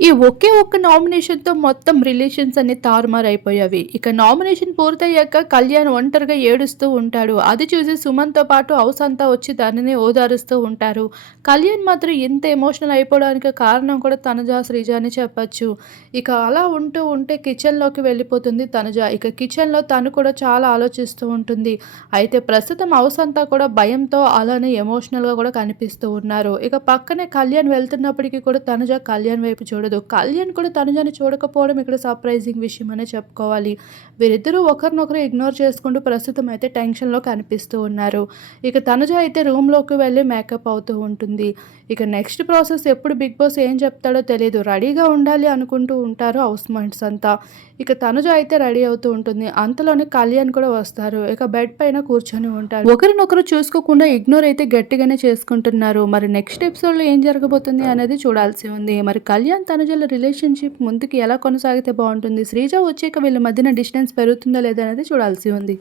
ఈ ఒకే ఒక్క నామినేషన్తో మొత్తం రిలేషన్స్ అన్ని తారుమారు అయిపోయావి ఇక నామినేషన్ పూర్తయ్యాక కళ్యాణ్ ఒంటరిగా ఏడుస్తూ ఉంటాడు. అది చూసి సుమన్తో పాటు హౌస్ అంతా వచ్చి దానిని ఓదారుస్తూ ఉంటారు. కళ్యాణ్ మాత్రం ఇంత ఎమోషనల్ అయిపోవడానికి కారణం కూడా తనుజ శ్రీజ అని చెప్పచ్చు. ఇక అలా ఉంటూ ఉంటే కిచెన్లోకి వెళ్ళిపోతుంది తనుజ. ఇక కిచెన్లో తను కూడా చాలా ఆలోచిస్తూ ఉంటుంది. అయితే ప్రస్తుతం హౌస్ అంతా కూడా భయంతో అలానే ఎమోషనల్గా కూడా కనిపిస్తూ ఉన్నారు. ఇక పక్కనే కళ్యాణ్ వెళ్తున్నప్పటికీ కూడా తనుజ కళ్యాణ్ వైపు చూడ ఉండదు కళ్యాణ్ కూడా తనుజని చూడకపోవడం ఇక్కడ సర్ప్రైజింగ్ విషయం అనే చెప్పుకోవాలి. వీరిద్దరూ ఒకరినొకరు ఇగ్నోర్ చేసుకుంటూ ప్రస్తుతం అయితే టెన్షన్లో కనిపిస్తూ ఉన్నారు. ఇక తనుజ అయితే రూమ్లోకి వెళ్ళి మేకప్ అవుతూ ఉంటుంది. ఇక నెక్స్ట్ ప్రాసెస్ ఎప్పుడు బిగ్ బాస్ ఏం చెప్తాడో తెలియదు రెడీగా ఉండాలి అనుకుంటూ ఉంటారు హౌస్ మైండ్స్ అంతా. ఇక తనుజ అయితే రెడీ అవుతూ ఉంటుంది. అంతలోనే కళ్యాణ్ కూడా వస్తారు. ఇక బెడ్ పైన కూర్చొని ఉంటారు. ఒకరినొకరు చూసుకోకుండా ఇగ్నోర్ అయితే గట్టిగానే చేసుకుంటున్నారు. మరి నెక్స్ట్ ఎపిసోడ్లో ఏం జరగబోతుంది అనేది చూడాల్సి ఉంది. మరి కళ్యాణ్ తనుజల రిలేషన్షిప్ ముందుకు ఎలా కొనసాగితే బాగుంటుంది? శ్రీజ వచ్చాక వీళ్ళ మధ్యన డిస్టెన్స్ పెరుగుతుందా లేదా అనేది చూడాల్సి ఉంది.